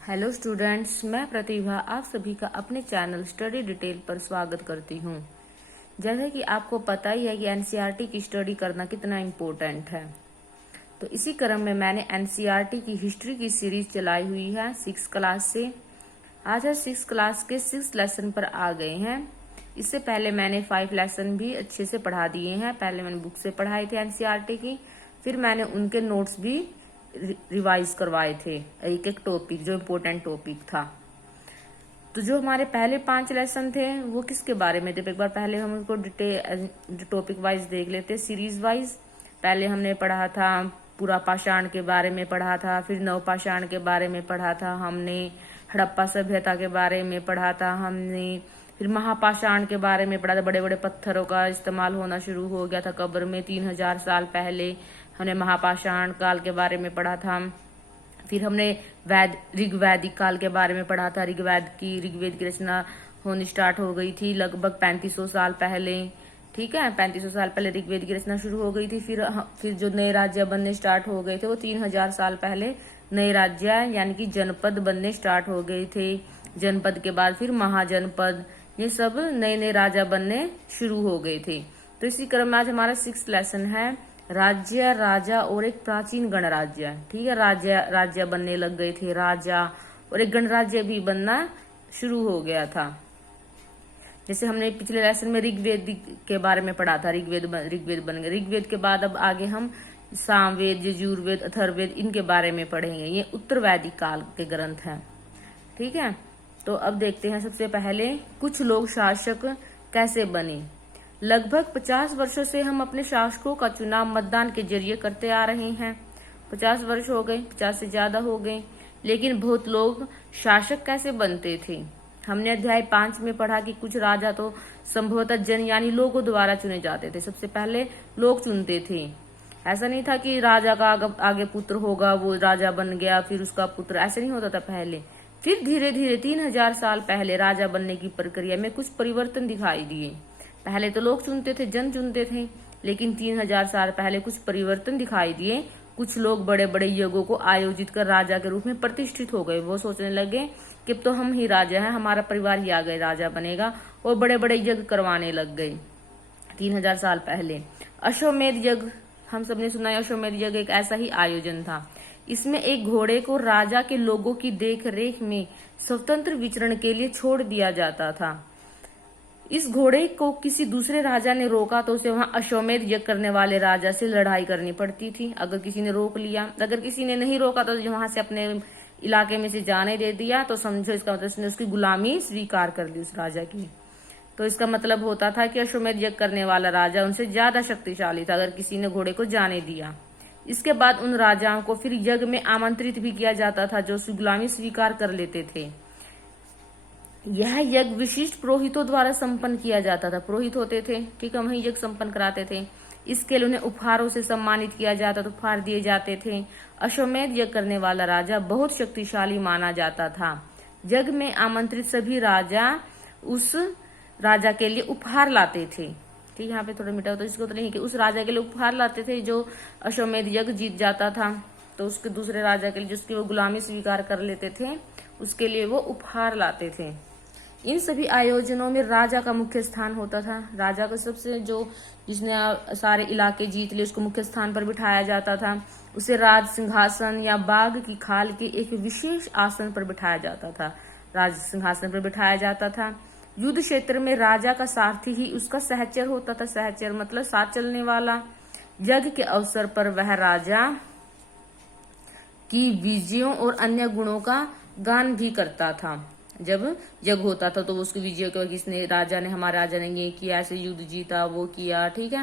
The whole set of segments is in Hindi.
हेलो स्टूडेंट्स, मैं प्रतिभा आप सभी का अपने चैनल स्टडी डिटेल पर स्वागत करती हूँ। जैसे कि आपको पता ही है कि एनसीईआरटी की स्टडी करना कितना इम्पोर्टेंट है, तो इसी क्रम में मैंने एनसीईआरटी की हिस्ट्री की सीरीज चलाई हुई है 6 क्लास से। आज हम 6 क्लास के 6 लेसन पर आ गए हैं। इससे पहले मैंने 5 लेसन भी अच्छे से पढ़ा दिए हैं। पहले मैंने बुक से पढ़ाए थे एनसीईआरटी की, फिर मैंने उनके नोट्स भी रिवाइज करवाए थे, एक एक टॉपिक जो इम्पोर्टेंट टॉपिक था। तो जो हमारे पहले 5 लेसन थे वो किसके बारे में थे, एक बार पहले हम उसको डिटेल टॉपिक वाइज देख लेते, सीरीज वाइज। पहले हमने पढ़ा था पूरा पाषाण के बारे में पढ़ा था, फिर नवपाषाण के बारे में पढ़ा था हमने, हड़प्पा सभ्यता के बारे में पढ़ा था हमने, फिर महापाषाण के बारे में पढ़ा था। बड़े बड़े पत्थरों का इस्तेमाल होना शुरू हो गया था कब्र में 3000 साल पहले। हमने महापाषाण काल के बारे में पढ़ा था। फिर हमने ऋग्वैदिक काल के बारे में पढ़ा था। ऋग्वेद की रचना होनी स्टार्ट हो गई थी लगभग 3500 साल पहले। ठीक है, 3500 साल पहले ऋग्वेद की रचना शुरू हो गई थी। फिर जो नए राज्य बनने स्टार्ट हो गए थे वो 3000 साल पहले नए राज्य यानी कि जनपद बनने स्टार्ट हो गए थे। जनपद के बाद फिर महाजनपद, ये सब नए नए राजा बनने शुरू हो गए थे। तो इसी क्रम में आज हमारा 6 लेसन है राज्य, राजा और एक प्राचीन गणराज्य। ठीक है, राज्य बनने लग गए थे राजा, और एक गणराज्य भी बनना शुरू हो गया था। जैसे हमने पिछले लेसन में ऋग्वेद के बारे में पढ़ा था, ऋग्वेद बन गए। ऋग्वेद के बाद अब आगे हम सामवेद, यजुर्वेद, अथर्ववेद इनके बारे में पढ़ेंगे। ये उत्तर वैदिक काल के ग्रंथ हैं। ठीक है, तो अब देखते हैं सबसे पहले कुछ लोग शासक कैसे बने। लगभग 50 वर्षों से हम अपने शासकों का चुनाव मतदान के जरिए करते आ रहे हैं। 50 वर्ष हो गए, 50 से ज्यादा हो गए, लेकिन बहुत लोग शासक कैसे बनते थे। हमने अध्याय 5 में पढ़ा कि कुछ राजा तो संभवतः जन यानी लोगों द्वारा चुने जाते थे। सबसे पहले लोग चुनते थे। ऐसा नहीं था कि राजा का आगे पुत्र होगा, वो राजा बन गया फिर उसका पुत्र, ऐसे नहीं होता था पहले। फिर धीरे धीरे 3000 साल पहले राजा बनने की प्रक्रिया में कुछ परिवर्तन दिखाई दिए। पहले तो लोग चुनते थे, जन चुनते थे, लेकिन 3000 साल पहले कुछ परिवर्तन दिखाई दिए। कुछ लोग बड़े बड़े यज्ञों को आयोजित कर राजा के रूप में प्रतिष्ठित हो गए। वो सोचने लगे कि तो हम ही राजा हैं, हमारा परिवार ही आगे राजा बनेगा, और बड़े बड़े यज्ञ करवाने लग गए 3000 साल पहले। अश्वमेध यज्ञ हम सबने सुना है। अश्वमेध यज्ञ एक ऐसा ही आयोजन था। इसमें एक घोड़े को राजा के लोगों की देख रेख में स्वतंत्र विचरण के लिए छोड़ दिया जाता था। इस घोड़े को किसी दूसरे राजा ने रोका तो उसे वहां अश्वमेध यज्ञ करने वाले राजा से लड़ाई करनी पड़ती थी। अगर किसी ने रोक लिया, अगर किसी ने नहीं रोका तो वहां से अपने इलाके में से जाने दे दिया, तो समझो इसका मतलब उसने उसकी गुलामी स्वीकार कर ली उस राजा की। तो इसका मतलब होता था कि अश्वमेध यज्ञ करने वाला राजा उनसे ज्यादा शक्तिशाली था अगर किसी ने घोड़े को जाने दिया। इसके बाद उन राजाओं को फिर यज्ञ में आमंत्रित भी किया जाता था जो गुलामी स्वीकार कर लेते थे। यह यज्ञ विशिष्ट पुरोहितों द्वारा संपन्न किया जाता था। पुरोहित होते थे, ठीक है, वही यज्ञ संपन्न कराते थे। इसके लिए उन्हें उपहारों से सम्मानित किया जाता था, उपहार दिए जाते थे। अश्वमेध यज्ञ करने वाला राजा बहुत शक्तिशाली माना जाता था। यज्ञ में आमंत्रित सभी राजा उस राजा के लिए उपहार लाते थे। ठीक, यहाँ पे थोड़ा मिटा होता, इसको तो नहीं कि उस राजा के लिए उपहार लाते थे जो अश्वमेध यज्ञ जीत जाता था, तो उसके दूसरे राजा के लिए जिसकी वो गुलामी स्वीकार कर लेते थे उसके लिए वो उपहार लाते थे। इन सभी आयोजनों में राजा का मुख्य स्थान होता था। राजा का सबसे जो जिसने सारे इलाके जीत लिए उसको मुख्य स्थान पर बिठाया जाता था। उसे राज सिंहासन या बाघ की खाल के एक विशेष आसन पर बिठाया जाता था। राज सिंहासन पर बिठाया जाता था। युद्ध क्षेत्र में राजा का सारथी ही उसका सहचर होता था। सहचर मतलब साथ चलने वाला। यज्ञ के अवसर पर वह राजा की विजयों और अन्य गुणों का गान भी करता था। जब यज्ञ होता था तो उसकी विजय को किसने, राजा ने, हमारे राजा ने ये किया, ऐसे युद्ध जीता, वो किया। ठीक है,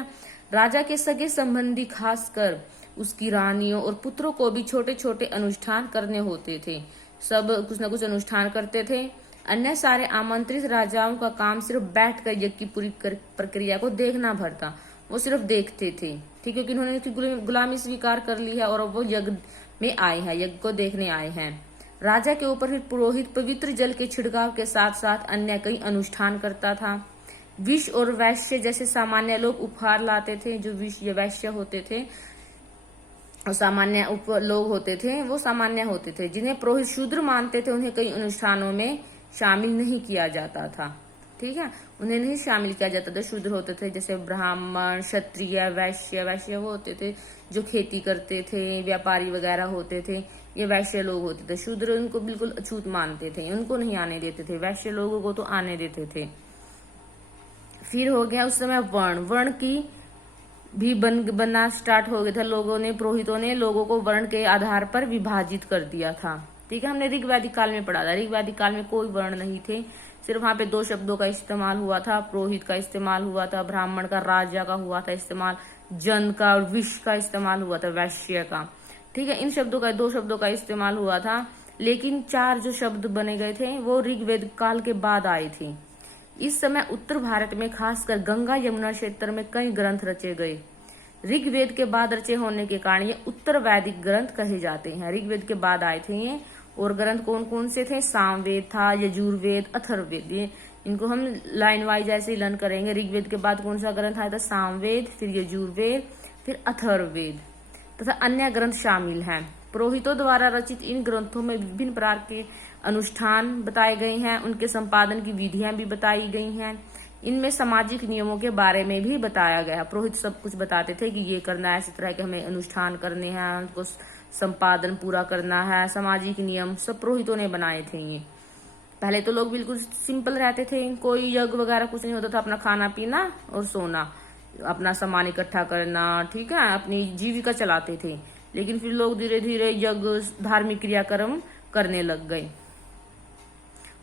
राजा के सगे संबंधी खासकर उसकी रानियों और पुत्रों को भी छोटे छोटे अनुष्ठान करने होते थे। सब कुछ न कुछ अनुष्ठान करते थे। अन्य सारे आमंत्रित राजाओं का काम सिर्फ बैठकर यज्ञ की पूरी प्रक्रिया को देखना भर था। वो सिर्फ देखते थे, ठीक है, क्योंकि उन्होंने गुलामी स्वीकार कर ली है और वो यज्ञ में आए हैं, यज्ञ को देखने आए हैं। राजा के ऊपर फिर पुरोहित पवित्र जल के छिड़काव के साथ साथ अन्य कई अनुष्ठान करता था। विष और वैश्य जैसे सामान्य लोग उपहार लाते थे। जो विष या वैश्य होते थे सामान्य लोग होते थे, वो सामान्य होते थे। जिन्हें पुरोहित शूद्र मानते थे उन्हें कई अनुष्ठानों में शामिल नहीं किया जाता था। ठीक है, उन्हें नहीं शामिल किया जाता था। शूद्र होते थे जैसे ब्राह्मण, क्षत्रिय, वैश्य। वैश्य वो होते थे जो खेती करते थे, व्यापारी वगैरह होते थे, ये वैश्य लोग होते थे। शूद्र उनको बिल्कुल अछूत मानते थे, उनको नहीं आने देते थे। वैश्य लोगों को तो आने देते थे। फिर हो गया उस समय वर्ण। वर्ण की भी बनना स्टार्ट हो गया था। लोगों ने, पुरोहितों ने लोगों को वर्ण के आधार पर विभाजित कर दिया था। ठीक है, हमने ऋग्वैदिक काल में पढ़ा था। ऋग्वैदिक काल में कोई वर्ण नहीं थे, सिर्फ वहां पे 2 शब्दों का इस्तेमाल हुआ था। पुरोहित का इस्तेमाल हुआ था, ब्राह्मण का, राजा का हुआ था इस्तेमाल, जन का और विश्व का इस्तेमाल हुआ था, वैश्य का। ठीक है, इन शब्दों का, 2 शब्दों का इस्तेमाल हुआ था। लेकिन 4 जो शब्द बने गए थे वो ऋग्वेद काल के बाद आए थे। इस समय उत्तर भारत में खासकर गंगा यमुना क्षेत्र में कई ग्रंथ रचे गए। ऋग्वेद के बाद रचे होने के कारण ये उत्तर वैदिक ग्रंथ कहे जाते हैं। ऋग्वेद के बाद आए थे ये। और ग्रंथ कौन कौन से थे? सामवेद था, यजुर्वेद, अथर्ववेद। ये इनको हम लाइन वाइज ऐसे ही लर्न करेंगे। ऋग्वेद के बाद कौन सा ग्रंथ आया था? सामवेद, फिर यजुर्वेद, फिर अथर्ववेद तथा अन्य ग्रंथ शामिल हैं। पुरोहितों द्वारा रचित इन ग्रंथों में विभिन्न प्रकार के अनुष्ठान बताए गए हैं, उनके संपादन की विधियां भी बताई गई हैं। इनमें सामाजिक नियमों के बारे में भी बताया गया। पुरोहित सब कुछ बताते थे कि ये करना है, इस तरह के हमें अनुष्ठान करने हैं, उनको संपादन पूरा करना है। सामाजिक नियम सब पुरोहितों ने बनाए थे। ये पहले तो लोग बिल्कुल सिंपल रहते थे, कोई यज्ञ वगैरह कुछ नहीं होता था, अपना खाना पीना और सोना, अपना सामान इकट्ठा करना, ठीक है, अपनी जीविका चलाते थे। लेकिन फिर लोग धीरे धीरे यज्ञ, धार्मिक क्रियाक्रम करने लग गए।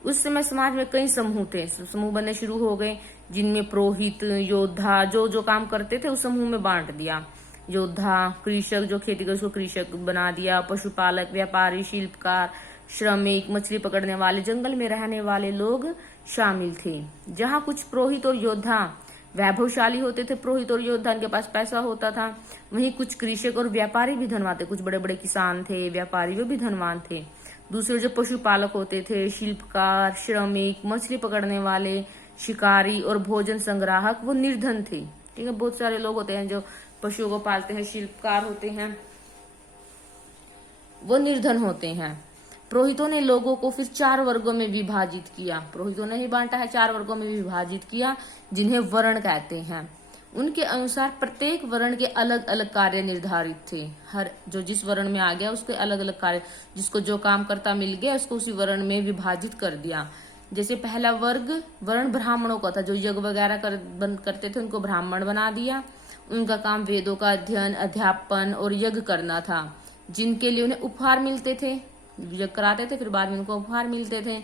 उस समय समाज में कई समूह थे, समूह बनने शुरू हो गए, जिनमें पुरोहित, योद्धा जो जो काम करते थे उस समूह में बांट दिया। योद्धा, कृषक जो खेती कर उसको कृषक बना दिया, पशुपालक, व्यापारी, शिल्पकार, श्रमिक, मछली पकड़ने वाले, जंगल में रहने वाले लोग शामिल थे। जहाँ कुछ पुरोहित और योद्धा वैभवशाली होते थे, पुरोहित और योद्धा, इनके पास पैसा होता था, वहीं कुछ कृषक और व्यापारी भी धनवान थे। कुछ बड़े बड़े किसान थे, व्यापारी, वो भी धनवान थे। दूसरे जो पशुपालक होते थे, शिल्पकार, श्रमिक, मछली पकड़ने वाले, शिकारी और भोजन संग्राहक, वो निर्धन थे। ठीक है, बहुत सारे लोग होते हैं जो पशुओं को पालते हैं, शिल्पकार होते हैं, वो निर्धन होते हैं। पुरोहितों ने लोगों को फिर 4 वर्गों में विभाजित किया। पुरोहितों ने ही बांटा है, 4 वर्गों में विभाजित किया, जिन्हें वर्ण कहते हैं। उनके अनुसार प्रत्येक वर्ण के अलग अलग कार्य निर्धारित थे। हर जो जिस वर्ण में आ गया उसके अलग अलग कार्य, जिसको जो काम करता मिल गया उसको उसी वर्ण में विभाजित कर दिया। जैसे पहला वर्ण ब्राह्मणों का था, जो यज्ञ वगैरह करते थे उनको ब्राह्मण बना दिया। उनका काम वेदों का अध्ययन, अध्यापन और यज्ञ करना था, जिनके लिए उन्हें उपहार मिलते थे। यज्ञ कराते थे, फिर बाद में उनको उपहार मिलते थे।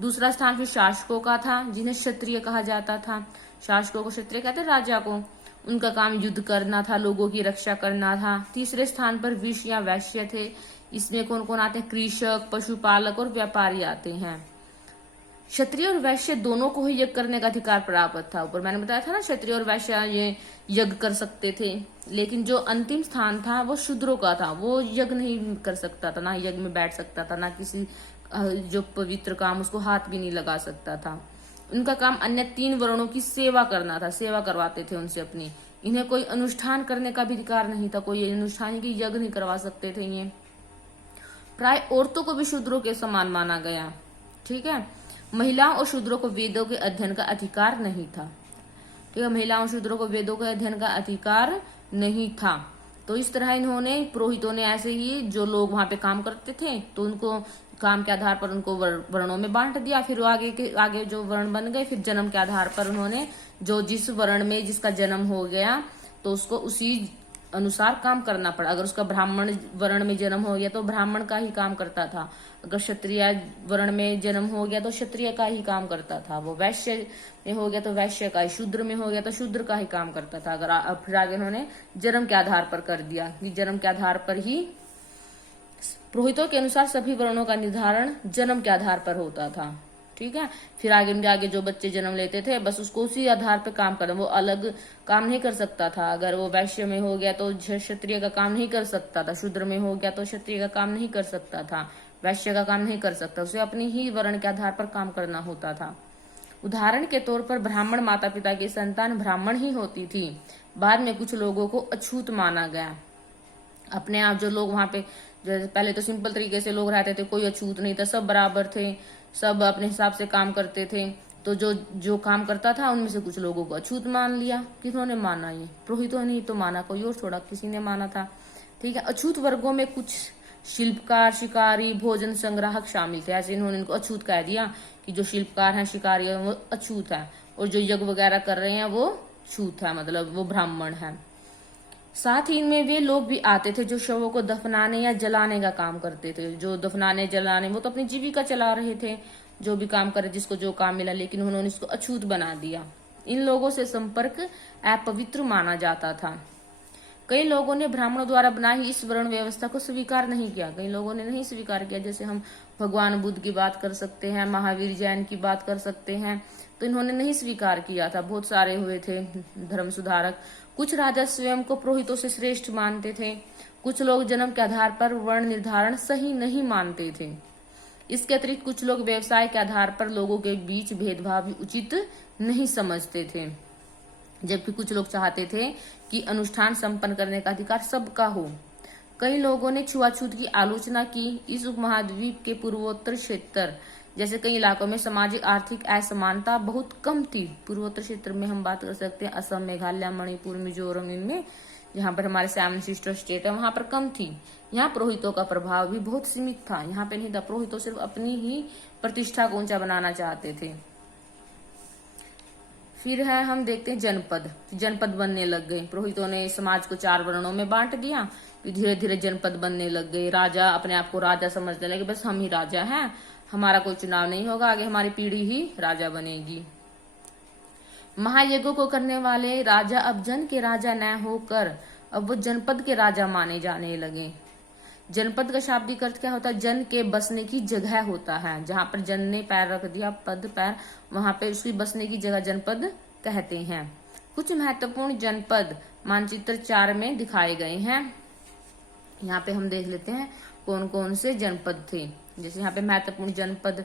दूसरा स्थान फिर शासकों का था, जिन्हें क्षत्रिय कहा जाता था। शासकों को क्षत्रिय कहते, राजा को। उनका काम युद्ध करना था, लोगों की रक्षा करना था। तीसरे स्थान पर विश्व या वैश्य थे। इसमें कौन कौन आते हैं? कृषक, पशुपालक और व्यापारी आते हैं। क्षत्रिय और वैश्य दोनों को ही यज्ञ करने का अधिकार प्राप्त था। ऊपर मैंने बताया था ना, क्षत्रिय और वैश्य ये यज्ञ कर सकते थे। लेकिन जो अंतिम स्थान था वो शूद्रों का था, वो यज्ञ नहीं कर सकता था, ना यज्ञ में बैठ सकता था, ना किसी जो पवित्र काम उसको हाथ भी नहीं लगा सकता था। उनका काम अन्य 3 वर्णों की सेवा करना था, सेवा करवाते थे उनसे अपनी। इन्हें कोई अनुष्ठान करने का भी अधिकार नहीं था, कोई अनुष्ठान की यज्ञ नहीं करवा सकते थे ये। प्राय औरतों को भी शूद्रों के समान माना गया। ठीक है, महिलाओं और शूद्रों को वेदों के अध्ययन का अधिकार नहीं था। ठीक है, महिलाओं और शूद्रों को वेदों के अध्ययन का अधिकार नहीं था। तो इस तरह इन्होंने, पुरोहितों ने ऐसे ही जो लोग वहां पे काम करते थे तो उनको काम के आधार पर उनको वर्णों में बांट दिया। फिर आगे जो वर्ण बन गए, फिर जन्म के आधार पर उन्होंने जो जिस वर्ण में जिसका जन्म हो गया तो उसको उसी अनुसार काम करना पड़ा। अगर उसका ब्राह्मण वर्ण में जन्म हो गया तो ब्राह्मण का ही काम करता था। अगर क्षत्रिय वर्ण में जन्म हो गया तो क्षत्रिय का ही काम करता था। वो वैश्य में हो गया तो वैश्य का ही, शूद्र में हो गया तो शूद्र का ही काम करता था। अगर फिर आगे उन्होंने जन्म के आधार पर कर दिया कि जन्म के आधार पर ही, पुरोहितों के अनुसार सभी वर्णों का निर्धारण जन्म के आधार पर होता था। ठीक है, फिर आगे जो बच्चे जन्म लेते थे बस उसको उसी आधार पर काम करना, वो अलग काम नहीं कर सकता था। अगर वो वैश्य में हो गया तो क्षत्रिय का काम नहीं कर सकता था, शूद्र में हो गया तो क्षत्रिय का काम नहीं कर सकता था, वैश्य का काम नहीं कर सकता, उसे अपनी ही वर्ण के आधार पर काम करना होता था। उदाहरण के तौर पर ब्राह्मण माता पिता की संतान ब्राह्मण ही होती थी। बाद में कुछ लोगों को अछूत माना गया। अपने आप जो लोग वहां पे, जैसे पहले तो सिंपल तरीके से लोग रहते थे, कोई अछूत नहीं था, सब बराबर थे, सब अपने हिसाब से काम करते थे। तो जो जो काम करता था उनमें से कुछ लोगों को अछूत मान लिया। किन्होंने माना? ये पुरोहितों ने ही तो माना, कोई और थोड़ा किसी ने माना था। ठीक है, अछूत वर्गों में कुछ शिल्पकार, शिकारी, भोजन संग्राहक शामिल थे। ऐसे इन्होंने इनको अछूत कह दिया कि जो शिल्पकार हैं, शिकारी हैं, वो अछूत है, और जो यज्ञ वगैरह कर रहे हैं वो छूत है, मतलब वो ब्राह्मण है। साथ ही इनमें वे लोग भी आते थे जो शवों को दफनाने या जलाने का काम करते थे। जो दफनाने जलाने, वो तो अपनी जीविका चला रहे थे, जो भी काम करे, जिसको जो काम मिला, लेकिन उन्होंने इसको अछूत बना दिया। इन लोगों से संपर्क अपवित्र माना जाता था। कई लोगों ने ब्राह्मणों द्वारा बनाई इस वर्ण व्यवस्था को स्वीकार नहीं किया। कई लोगों ने नहीं स्वीकार किया, जैसे हम भगवान बुद्ध की बात कर सकते हैं, महावीर जैन की बात कर सकते हैं, तो इन्होंने नहीं स्वीकार किया था। बहुत सारे हुए थे धर्म सुधारक। कुछ राजा स्वयं को पुरोहितों से श्रेष्ठ मानते थे। कुछ लोग जन्म के आधार पर वर्ण निर्धारण सही नहीं मानते थे। इसके अतिरिक्त कुछ लोग व्यवसाय के आधार पर लोगों के बीच भेदभाव भी उचित नहीं समझते थे, जबकि कुछ लोग चाहते थे कि अनुष्ठान संपन्न करने का अधिकार सबका हो। कई लोगों ने छुआछूत की आलोचना की। इस उपमहाद्वीप के पूर्वोत्तर क्षेत्र जैसे कई इलाकों में सामाजिक आर्थिक असमानता बहुत कम थी। पूर्वोत्तर क्षेत्र में हम बात कर सकते हैं असम, मेघालय, मणिपुर, मिजोरम, इनमें जहाँ पर हमारे 7 सिस्टर स्टेट है, वहां पर कम थी। यहाँ पुरोहितों का प्रभाव भी बहुत सीमित था, यहाँ पे नहीं था। पुरोहितों सिर्फ अपनी ही प्रतिष्ठा को ऊंचा बनाना चाहते थे। फिर है, हम देखते हैं जनपद। जनपद बनने लग गए। पुरोहितों ने समाज को 4 वर्णों में बांट दिया, फिर धीरे धीरे जनपद बनने लग गए। राजा अपने आप को राजा समझने लगे, बस हम ही राजा हैं, हमारा कोई चुनाव नहीं होगा, आगे हमारी पीढ़ी ही राजा बनेगी। महायज्ञों को करने वाले राजा अब जन के राजा न होकर अब वो जनपद के राजा माने जाने लगे। जनपद का शाब्दिक अर्थ क्या होता है? जन के बसने की जगह होता है। जहां पर जन ने पैर रख दिया, पद पैर, वहां पे उसकी बसने की जगह जनपद कहते हैं। कुछ महत्वपूर्ण जनपद मानचित्र 4 में दिखाए गए हैं। यहाँ पे हम देख लेते हैं कौन कौन से जनपद थे। जैसे यहाँ पे महत्वपूर्ण जनपद,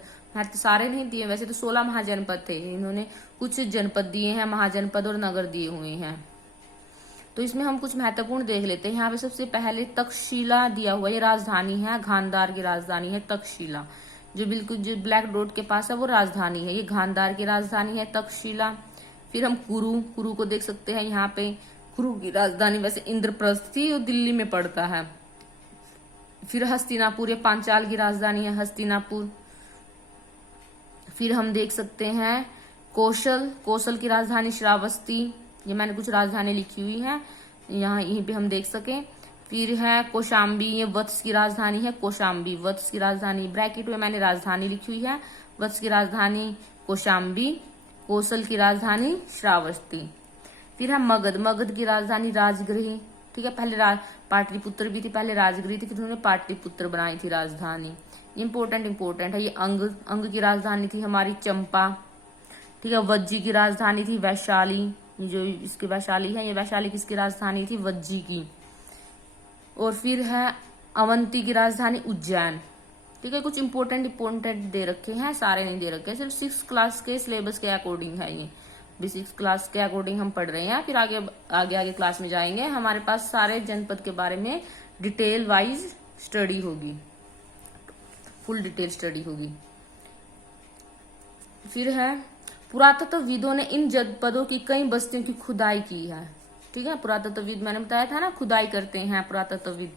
सारे नहीं दिए, वैसे तो 16 महाजनपद थे, इन्होंने कुछ जनपद दिए हैं, महाजनपद और नगर दिए हुए हैं। तो इसमें हम कुछ महत्वपूर्ण देख लेते हैं। यहाँ पे सबसे पहले तक्षशिला दिया हुआ, ये राजधानी है, गांधार की राजधानी है तक्षशिला। जो बिल्कुल जो ब्लैक डॉट के पास है वो राजधानी है, ये गांधार की राजधानी है तक्षशिला। फिर हम कुरु को देख सकते हैं। यहाँ पे कुरु की राजधानी वैसे इंद्रप्रस्थ थी, वो दिल्ली में पड़ता है। फिर हस्तिनापुर, ये पांचाल की राजधानी है हस्तिनापुर। फिर हम देख सकते हैं कौशल की राजधानी श्रावस्ती। ये मैंने कुछ राजधानी लिखी हुई है यहाँ, यहीं पे हम देख सकें। फिर है कौशाम्बी, ये वत्स की राजधानी है कौशाम्बी, वत्स की राजधानी। ब्रैकेट में मैंने राजधानी लिखी हुई है, वत्स की राजधानी कौशाम्बी, कौशल की राजधानी श्रावस्ती। फिर है मगध की राजधानी राजगृह। ठीक है, पहले पाटलिपुत्र भी थी, पहले राजगृह थी, फिर उन्होंने पाटलिपुत्र बनाई थी राजधानी। इंपोर्टेंट है ये। अंग की राजधानी थी हमारी चंपा। ठीक है, वज्जी की राजधानी थी वैशाली। जो इसकी वैशाली है, ये वैशाली किसकी राजधानी थी? वज्जी की। और फिर है अवंती की राजधानी उज्जैन। ठीक है, कुछ इंपोर्टेंट दे रखे हैं, सारे नहीं दे रखे हैं, सिर्फ 6th क्लास के सिलेबस के अकॉर्डिंग है ये। भी 6th क्लास के अकॉर्डिंग हम पढ़ रहे हैं, फिर आगे क्लास में जाएंगे, हमारे पास सारे जनपद के बारे में डिटेल वाइज स्टडी होगी, फुल डिटेल स्टडी होगी। फिर है पुरातत्वविदों ने इन जनपदों की कई बस्तियों की खुदाई की है। ठीक है, पुरातत्वविद मैंने बताया था ना, खुदाई करते हैं पुरातत्वविद।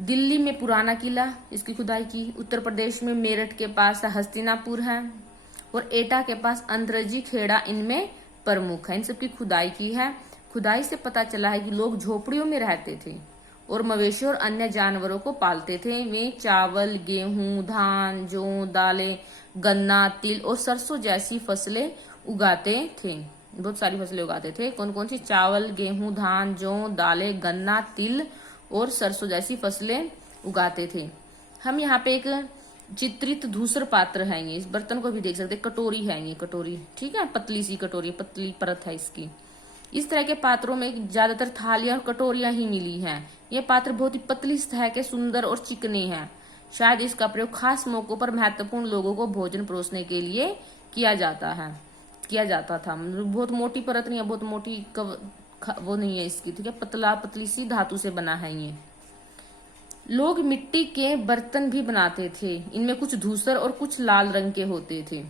दिल्ली में पुराना किला, इसकी खुदाई की। उत्तर प्रदेश में मेरठ के पास हस्तिनापुर है, और एटा के पास अंद्रजी खेड़ा इनमें प्रमुख है। इन सबकी खुदाई की है। खुदाई से पता चला है कि लोग झोपड़ियों में रहते थे और मवेशी और अन्य जानवरों को पालते थे। वे चावल, गेहूं, धान, जौ, दालें, गन्ना, तिल और सरसों जैसी फसलें उगाते थे। बहुत सारी फसलें उगाते थे। कौन कौन सी? चावल, गेहूं, धान, जौ, दालें, गन्ना, तिल और सरसों जैसी फसलें उगाते थे। हम यहाँ पे एक चित्रित धूसर पात्र है, ये इस बर्तन को भी देख सकते हैं, कटोरी है ये, कटोरी। ठीक है, पतली सी कटोरी, पतली परत है इसकी। इस तरह के पात्रों में ज्यादातर थालियां और कटोरियां ही मिली हैं। ये पात्र बहुत ही पतली सतह के, सुंदर और चिकने हैं। शायद इसका प्रयोग खास मौकों पर महत्वपूर्ण लोगों को भोजन परोसने के लिए किया जाता था। बहुत मोटी परत नहीं है, बहुत मोटी वो नहीं है इसकी। ठीक है, पतली सी धातु से बना है ये। लोग मिट्टी के बर्तन भी बनाते थे। इनमें कुछ धूसर और कुछ लाल रंग के होते थे।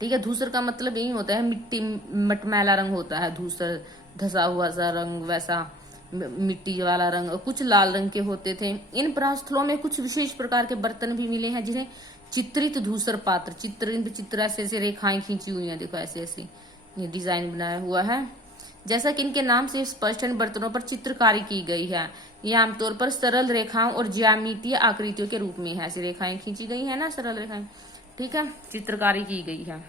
ठीक है, धूसर का मतलब यही होता है मिट्टी, मटमैला रंग होता है धूसर, धसा हुआ सा रंग, वैसा मिट्टी वाला रंग। और कुछ लाल रंग के होते थे। इन प्रस्थलों में कुछ विशेष प्रकार के बर्तन भी मिले हैं जिन्हें चित्रित धूसर पात्र, चित्र ऐसे ऐसे रेखाएं खींची हुई हैं, देखो ऐसे ऐसे ये डिजाइन बनाया हुआ है। जैसा कि इनके नाम से स्पष्ट है, इन बर्तनों पर चित्रकारी की गई है। ये आमतौर पर सरल रेखाओं और ज्यामितीय आकृतियों के रूप में है। ऐसी रेखाएं खींची गई है ना, सरल रेखाएं, ठीक है, चित्रकारी की गई है।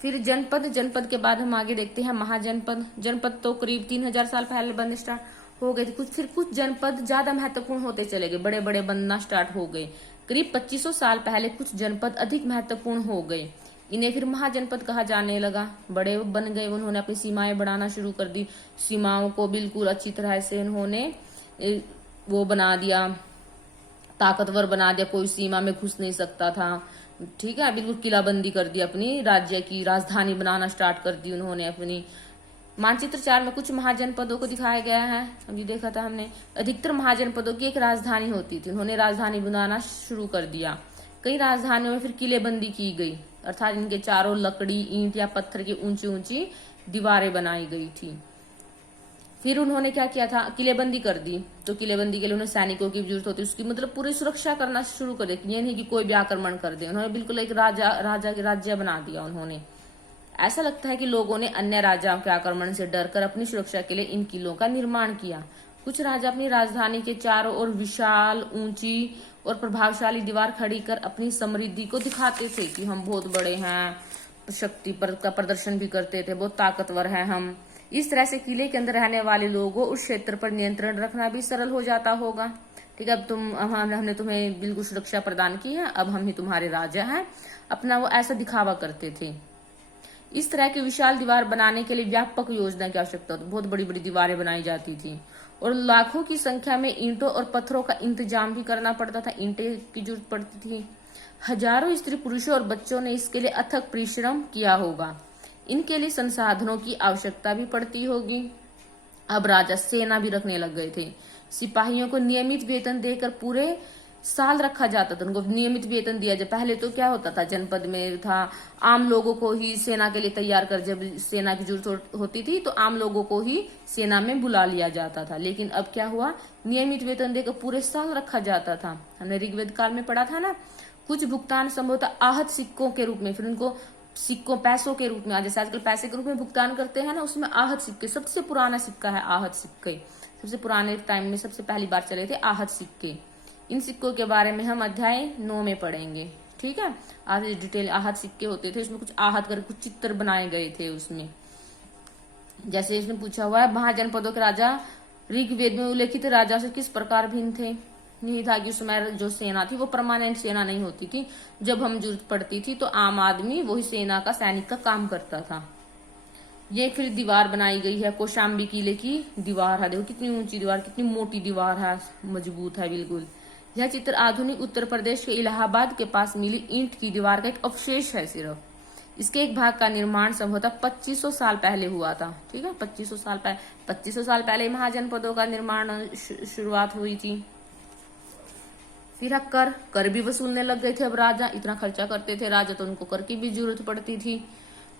फिर जनपद, जनपद के बाद हम आगे देखते हैं महाजनपद। जनपद तो करीब 3000 साल पहले बनने स्टार्ट हो गए थे। फिर कुछ जनपद ज्यादा महत्वपूर्ण होते चले गए, बड़े बड़े बनना स्टार्ट हो गए। करीब 2500 साल पहले कुछ जनपद अधिक महत्वपूर्ण हो गए। इन्हें फिर महाजनपद कहा जाने लगा। बड़े बन गए, उन्होंने अपनी सीमाएं बढ़ाना शुरू कर दी। सीमाओं को बिल्कुल अच्छी तरह से उन्होंने वो बना दिया, ताकतवर बना दिया, कोई सीमा में घुस नहीं सकता था। ठीक है, बिल्कुल किलाबंदी कर दी, अपनी राज्य की राजधानी बनाना स्टार्ट कर दी उन्होंने अपनी। मानचित्र 4 में कुछ महाजनपदों को दिखाया गया है, अभी देखा था हमने। अधिकतर महाजनपदों की एक राजधानी होती थी, उन्होंने राजधानी बनाना शुरू कर दिया। कई राजधानियों में फिर किलेबंदी की गई, अर्थात इनके चारों लकड़ी, ईंट या पत्थर की ऊंची ऊंची दीवारें बनाई गई थी। फिर उन्होंने क्या किया था, किलेबंदी कर दी। तो किलेबंदी के लिए उन्हें सैनिकों की जरूरत होती, उसकी मतलब पूरी सुरक्षा करना शुरू कर दी। ये नहीं कि कोई भी आक्रमण कर दे, उन्होंने बिल्कुल एक राज्य बना दिया उन्होंने। ऐसा लगता है कि लोगों ने अन्य राजाओं के आक्रमण से डरकर अपनी सुरक्षा के लिए इन किलों का निर्माण किया। कुछ राजा अपनी राजधानी के चारों ओर विशाल, ऊंची और प्रभावशाली दीवार खड़ी कर अपनी समृद्धि को दिखाते थे कि हम बहुत बड़े हैं, शक्ति पर का प्रदर्शन भी करते थे, बहुत ताकतवर हैं हम। इस तरह से किले के अंदर रहने वाले लोगों उस क्षेत्र पर नियंत्रण रखना भी सरल हो जाता होगा। ठीक है, अब हमने तुम्हें बिल्कुल सुरक्षा प्रदान की है, अब हम ही तुम्हारे राजा हैं, अपना वो ऐसा दिखावा करते थे। इस तरह की विशाल दीवार बनाने के लिए व्यापक योजना की आवश्यकता होती, बहुत बड़ी बड़ी दीवारें बनाई जाती थी और लाखों की संख्या में ईंटों और पत्थरों का इंतजाम भी करना पड़ता था। ईंटें की जरूरत पड़ती थी। हजारों स्त्री पुरुषों और बच्चों ने इसके लिए अथक परिश्रम किया होगा। इनके लिए संसाधनों की आवश्यकता भी पड़ती होगी। अब राजा सेना भी रखने लग गए थे। सिपाहियों को नियमित वेतन देकर पूरे साल रखा जाता था, उनको नियमित वेतन दिया जाए। पहले तो क्या होता था, जनपद में था, आम लोगों को ही सेना के लिए तैयार कर, जब सेना की जरूरत होती थी तो आम लोगों को ही सेना में बुला लिया जाता था। लेकिन अब क्या हुआ, नियमित वेतन देकर पूरे साल रखा जाता था। हमने ऋग्वेद काल में पढ़ा था ना। कुछ भुगतान संभवतः आहत सिक्कों के रूप में, फिर उनको सिक्कों, पैसों के रूप में, जैसे आजकल पैसे के रूप में भुगतान करते हैं ना, उसमें आहत सिक्के, सबसे पुराना सिक्का है आहत सिक्के। सबसे पुराने टाइम में सबसे पहली बार चले थे आहत सिक्के। इन सिक्कों के बारे में हम अध्याय 9 में पढ़ेंगे। ठीक है, आज डिटेल आहत सिक्के होते थे, इसमें कुछ आहत कर कुछ चित्र बनाए गए थे उसमें। जैसे इसमें पूछा हुआ है, महाजनपदों के राजा ऋग्वेद में उल्लेखित राजा से किस प्रकार भिन्न थे। नहीं था कि उस समय जो सेना थी वो परमानेंट सेना नहीं होती थी, जब हम जरूरत पड़ती थी तो आम आदमी वही सेना का, सैनिक का काम करता था। ये फिर दीवार बनाई गई है, कौशाम्बी किले की दीवार है, देखो कितनी ऊंची दीवार, कितनी मोटी दीवार है, मजबूत है बिल्कुल। यह चित्र आधुनिक उत्तर प्रदेश के इलाहाबाद के पास मिली ईंट की दीवार का एक अवशेष है सिर्फ। इसके एक भाग का निर्माण संभवतः 2500 साल पहले हुआ था। ठीक है, 2500 साल पहले महाजनपदों का निर्माण शुरुआत हुई थी। फिर कर भी वसूलने लग गए थे। अब राजा इतना खर्चा करते थे राजा, तो उनको कर की भी जरूरत पड़ती थी।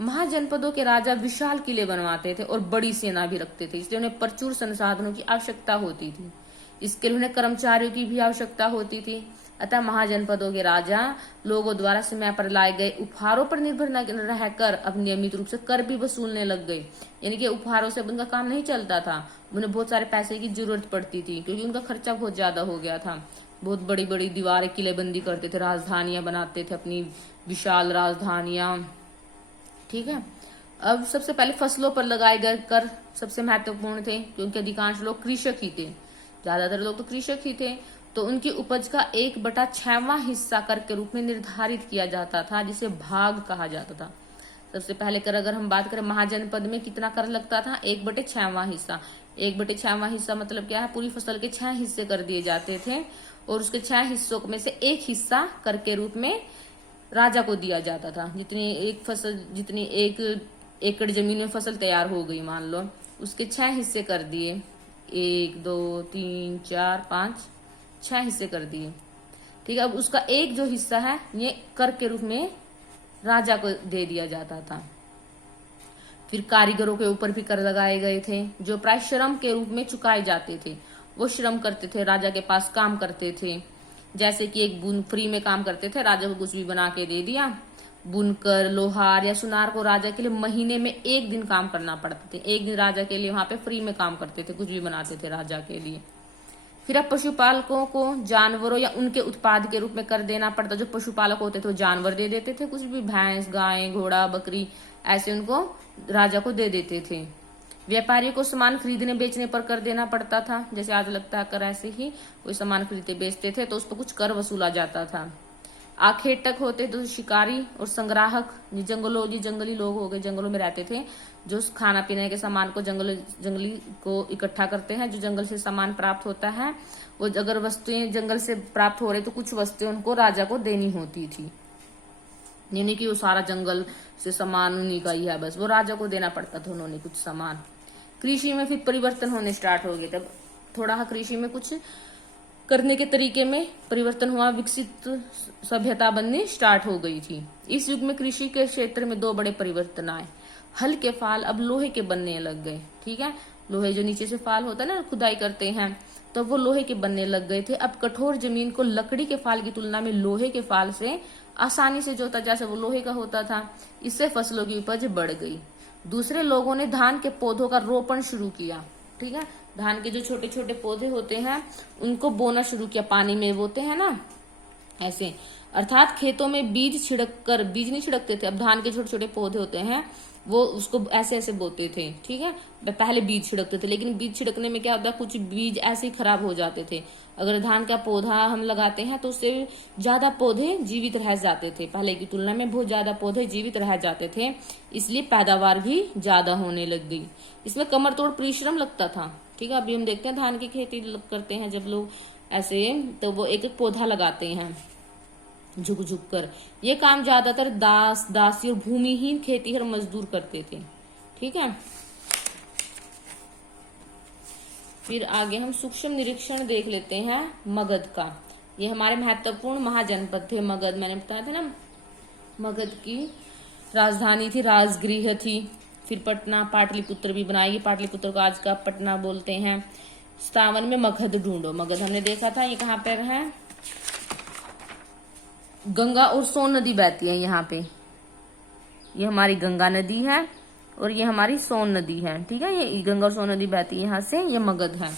महाजनपदों के राजा विशाल किले बनवाते थे और बड़ी सेना भी रखते थे, इसलिए उन्हें प्रचुर संसाधनों की आवश्यकता होती थी। इसके लिए उन्हें कर्मचारियों की भी आवश्यकता होती थी। अतः महाजनपदों के राजा लोगों द्वारा समय पर लाए गए उपहारों पर निर्भर न रहकर अब नियमित रूप से कर भी वसूलने लग गए। यानी कि उपहारों से उनका काम नहीं चलता था, उन्हें बहुत सारे पैसे की जरूरत पड़ती थी, क्योंकि उनका खर्चा बहुत ज्यादा हो गया था। बहुत बड़ी बड़ी दीवारें, किलेबंदी करते थे, राजधानियां बनाते थे, अपनी विशाल राजधानियां। ठीक है, अब सबसे पहले फसलों पर लगाए गए कर सबसे महत्वपूर्ण थे, क्योंकि अधिकांश लोग कृषक ही थे, ज्यादातर लोग तो कृषक ही थे। तो उनकी उपज का 1/6वां हिस्सा कर के रूप में निर्धारित किया जाता था, जिसे भाग कहा जाता था। सबसे पहले कर अगर हम बात करें, महाजनपद में कितना कर लगता था, 1/6वां हिस्सा। 1/6वां हिस्सा मतलब क्या है, पूरी फसल के 6 हिस्से कर दिए जाते थे और उसके 6 हिस्सों में से एक हिस्सा कर के रूप में राजा को दिया जाता था। जितनी 1 एकड़ जमीन में फसल तैयार हो गई मान लो, उसके 6 हिस्से कर दिए, 1 2 3 4 5 6 हिस्से कर दिए। ठीक है, अब उसका एक जो हिस्सा है ये कर के रूप में राजा को दे दिया जाता था। फिर कारीगरों के ऊपर भी कर लगाए गए थे, जो प्राय श्रम के रूप में चुकाए जाते थे। वो श्रम करते थे, राजा के पास काम करते थे। जैसे कि एक बुन फ्री में काम करते थे, राजा को कुछ भी बना के दे दिया। बुनकर, लोहार या सुनार को राजा के लिए महीने में 1 दिन काम करना पड़ता था। 1 दिन राजा के लिए वहां पे फ्री में काम करते थे, कुछ भी बनाते थे राजा के लिए। फिर अब पशुपालकों को जानवरों या उनके उत्पाद के रूप में कर देना पड़ता। जो पशुपालक होते थे वो जानवर दे देते थे, कुछ भी भैंस, गाय, घोड़ा, बकरी, ऐसे उनको राजा को दे देते थे। व्यापारियों को सामान खरीदने बेचने पर कर देना पड़ता था। जैसे आज लगता है कर, ऐसे ही कोई सामान खरीदते बेचते थे तो उस पर कुछ कर वसूला जाता था। आखेटक होते तो शिकारी और संग्राहक, जंगली लोग हो गए, जंगलों में रहते थे, जो खाना पीने के सामान को जंगली को इकट्ठा करते हैं। जो जंगल से सामान प्राप्त होता है, वो अगर वस्तुएं जंगल से प्राप्त हो रही तो कुछ वस्तुएं उनको राजा को देनी होती थी। यानी कि वो सारा जंगल से सामान उन्हीं का ही है, बस वो राजा को देना पड़ता था उन्होंने कुछ सामान। कृषि में फिर परिवर्तन होने स्टार्ट हो गए। तब थोड़ा कृषि में कुछ करने के तरीके में परिवर्तन हुआ, विकसित सभ्यता बननी स्टार्ट हो गई थी। इस युग में कृषि के क्षेत्र में 2 बड़े परिवर्तन आए। हल के फाल अब लोहे के बनने लग गए। ठीक है, लोहे जो नीचे से फाल होता है ना, खुदाई करते हैं, तो वो लोहे के बनने लग गए थे। अब कठोर जमीन को लकड़ी के फाल की तुलना में लोहे के फाल से आसानी से जोता, जैसे वो लोहे का होता था। इससे फसलों की उपज बढ़ गई। दूसरे लोगों ने धान के पौधों का रोपण शुरू किया। ठीक है, धान के जो छोटे छोटे पौधे होते हैं उनको बोना शुरू किया, पानी में बोते हैं ना ऐसे, अर्थात खेतों में बीज नहीं छिड़कते थे। अब धान के छोटे छोटे पौधे होते हैं वो उसको ऐसे ऐसे बोते थे। ठीक है, पहले बीज छिड़कते थे, लेकिन बीज छिड़कने में क्या होता है, कुछ बीज ऐसे ही खराब हो जाते थे। अगर धान का पौधा हम लगाते हैं तो उससे ज्यादा पौधे जीवित रह जाते थे, पहले की तुलना में बहुत ज्यादा पौधे जीवित रह जाते थे, इसलिए पैदावार भी ज्यादा होने लग गई। इसमें कमर तोड़ परिश्रम लगता था। ठीक है, अभी हम देखते हैं धान की खेती करते हैं जब लोग ऐसे, तो वो एक एक पौधा लगाते हैं झुक झुक कर। ये काम ज्यादातर दासी और भूमिहीन खेतीहर मजदूर करते थे। ठीक है, फिर आगे हम सूक्ष्म निरीक्षण देख लेते हैं मगध का। ये हमारे महत्वपूर्ण महाजनपद थे मगध। मैंने बताया था ना, मगध की राजधानी थी, राजगृह थी। फिर पटना, पाटलिपुत्र भी बनाई। पाटलिपुत्र को आज का पटना बोलते हैं। सावन में मगध ढूंढो। मगध हमने देखा था, ये कहाँ पर है, गंगा और सोन नदी बहती है यहाँ पे। ये हमारी गंगा नदी है और ये हमारी सोन नदी है। ठीक है, ये गंगा और सोन नदी बहती है यहाँ से, ये मगध है।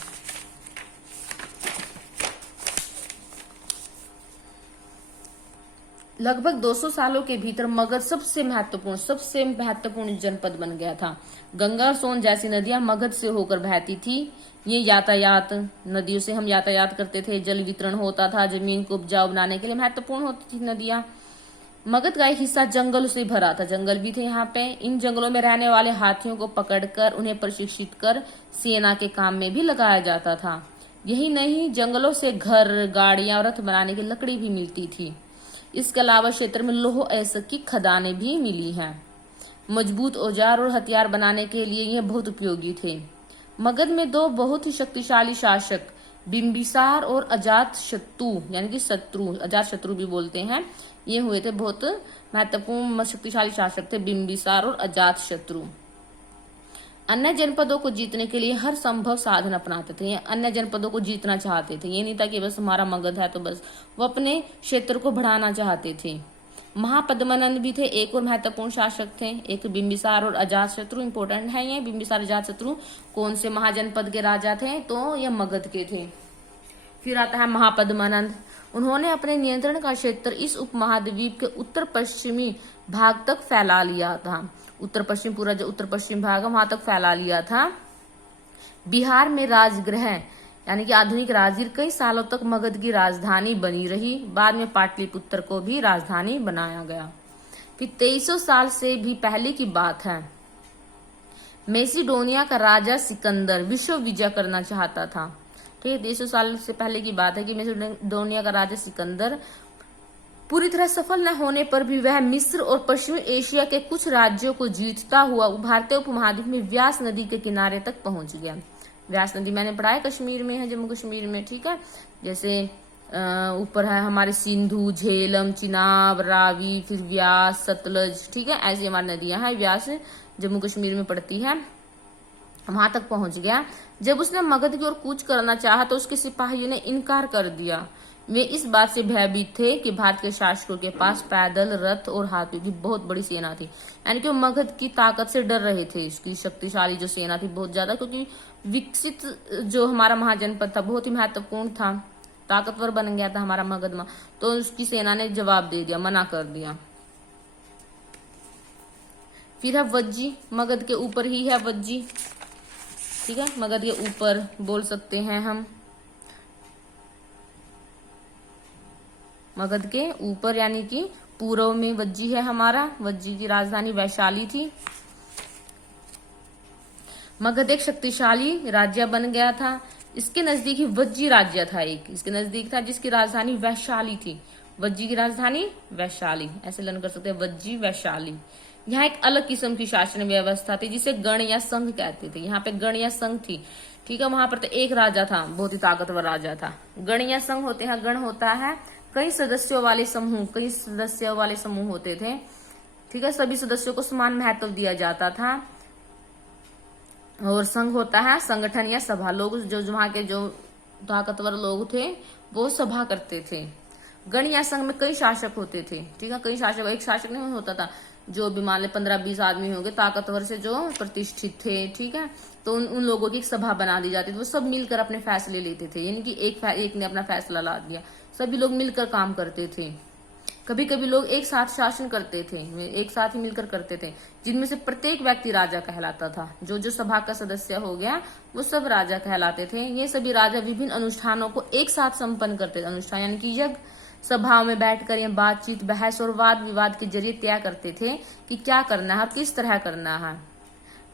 लगभग 200 सालों के भीतर मगध सबसे महत्वपूर्ण जनपद बन गया था। गंगा और सोन जैसी नदियां मगध से होकर बहती थी। ये यातायात, नदियों से हम यातायात करते थे, जल वितरण होता था, जमीन को उपजाऊ बनाने के लिए महत्वपूर्ण होती थी नदियां। मगध का एक हिस्सा जंगल से भरा था, जंगल भी थे यहाँ पे। इन जंगलों में रहने वाले हाथियों को पकड़कर उन्हें प्रशिक्षित कर सेना के काम में भी लगाया जाता था। यही नहीं, जंगलों से घर, गाड़ियां और रथ बनाने की लकड़ी भी मिलती थी। इसके अलावा क्षेत्र में लौह अयस्क की खदानें भी मिली हैं। मजबूत औजार और हथियार बनाने के लिए यह बहुत उपयोगी थे। मगध में 2 बहुत ही शक्तिशाली शासक बिंबिसार और अजातशत्रु, यानी कि शत्रु, अजातशत्रु भी बोलते हैं, ये हुए थे। बहुत महत्वपूर्ण शक्तिशाली शासक थे बिंबिसार और अजातशत्रु। अन्य जनपदों को जीतने के लिए हर संभव साधन अपनाते थे। अन्य जनपदों को जीतना चाहते थे, ये नहीं था कि बस हमारा मगध है तो बस, वो अपने क्षेत्र को बढ़ाना चाहते थे। महापद्मनंद भी थे, एक और महत्वपूर्ण शासक थे। एक बिंबिसार और अजातशत्रु, इंपोर्टेंट है ये। बिंबिसार अजातशत्रु कौन से महाजनपद के राजा थे, तो ये मगध के थे। फिर आता है महापद्मनंद। उन्होंने अपने नियंत्रण का क्षेत्र इस उपमहाद्वीप के उत्तर पश्चिमी भाग तक फैला लिया था। उत्तर पश्चिम, पूरा जो उत्तर पश्चिम भाग है वहां तक फैला लिया था। बिहार में राजगृह यानी कि आधुनिक राजगीर कई सालों तक मगध की राजधानी बनी रही। बाद में पाटलिपुत्र को भी राजधानी बनाया गया। फिर 2300 साल से भी पहले की बात है, मैसिडोनिया का राजा सिकंदर विश्व विजय करना चाहता था। ठीक है, 2300 साल से पहले की बात है कि मैसिडोनिया का राजा सिकंदर पूरी तरह सफल न होने पर भी वह मिस्र और पश्चिमी एशिया के कुछ राज्यों को जीतता हुआ भारतीय उपमहाद्वीप में व्यास नदी के किनारे तक पहुंच गया। व्यास नदी मैंने पढ़ा है, कश्मीर में है, जम्मू कश्मीर में, ठीक है। जैसे ऊपर है हमारे सिंधु, झेलम, चिनाब, रावी, फिर व्यास, सतलज, ठीक है। ऐसी हमारी नदियां हैं। व्यास जम्मू कश्मीर में पड़ती है। वहां तक पहुंच गया। जब उसने मगध की ओर कूच करना चाहा तो उसके सिपाहियों ने इनकार कर दिया। वे इस बात से भयभीत थे कि भारत के शासकों के पास पैदल, रथ और हाथियों की बहुत बड़ी सेना थी। यानी कि वो मगध की ताकत से डर रहे थे। इसकी शक्तिशाली जो सेना थी बहुत ज्यादा, क्योंकि विकसित जो हमारा महाजनपद था बहुत ही महत्वपूर्ण था, ताकतवर बन गया था हमारा मगध में। तो उसकी सेना ने जवाब दे दिया, मना कर दिया। फिर है वज्जी, मगध के ऊपर ही है वज्जी, ठीक है। मगध के ऊपर बोल सकते हैं हम, मगध के ऊपर यानी कि पूर्व में वज्जी है हमारा। वज्जी की राजधानी वैशाली थी। मगध एक शक्तिशाली राज्य बन गया था। इसके नजदीक ही वज्जी राज्य था, एक इसके नजदीक था, जिसकी राजधानी वैशाली थी। वज्जी की राजधानी वैशाली, ऐसे लर्न कर सकते हैं, वज्जी वैशाली। यहाँ एक अलग किस्म की शासन व्यवस्था थी जिसे गण या संघ कहते थे। यहाँ पे गण या संघ थी, ठीक है। वहां पर तो एक राजा था, बहुत ही ताकतवर राजा था। गण या संघ होते हैं, गण होता है कई सदस्यों वाले समूह, कई सदस्यों वाले समूह होते थे, ठीक है। सभी सदस्यों को समान महत्व दिया जाता था। और संघ होता है संगठन या सभा। लोग जो वहां के जो ताकतवर लोग थे वो सभा करते थे। गण या संघ में कई शासक होते थे, ठीक है। कई शासक, एक शासक नहीं होता था। जो भी मान ले 15-20 आदमी होंगे ताकतवर से जो प्रतिष्ठित थे, ठीक है। तो उन लोगों की एक सभा बना दी जाती थी। वो सब मिलकर अपने फैसले लेते थे, यानी कि एक ने अपना फैसला ला दिया, सभी लोग मिलकर काम करते थे। कभी कभी लोग एक साथ शासन करते थे, एक साथ ही मिलकर करते थे, जिनमें से प्रत्येक व्यक्ति राजा कहलाता था। जो जो सभा का सदस्य हो गया वो सब राजा कहलाते थे। ये सभी राजा विभिन्न अनुष्ठानों को एक साथ संपन्न करते थे। अनुष्ठान यानी कि यज्ञ, सभाओं में बैठकर ये बातचीत, बहस और वाद विवाद के जरिए तय करते थे कि क्या करना है और किस तरह करना है,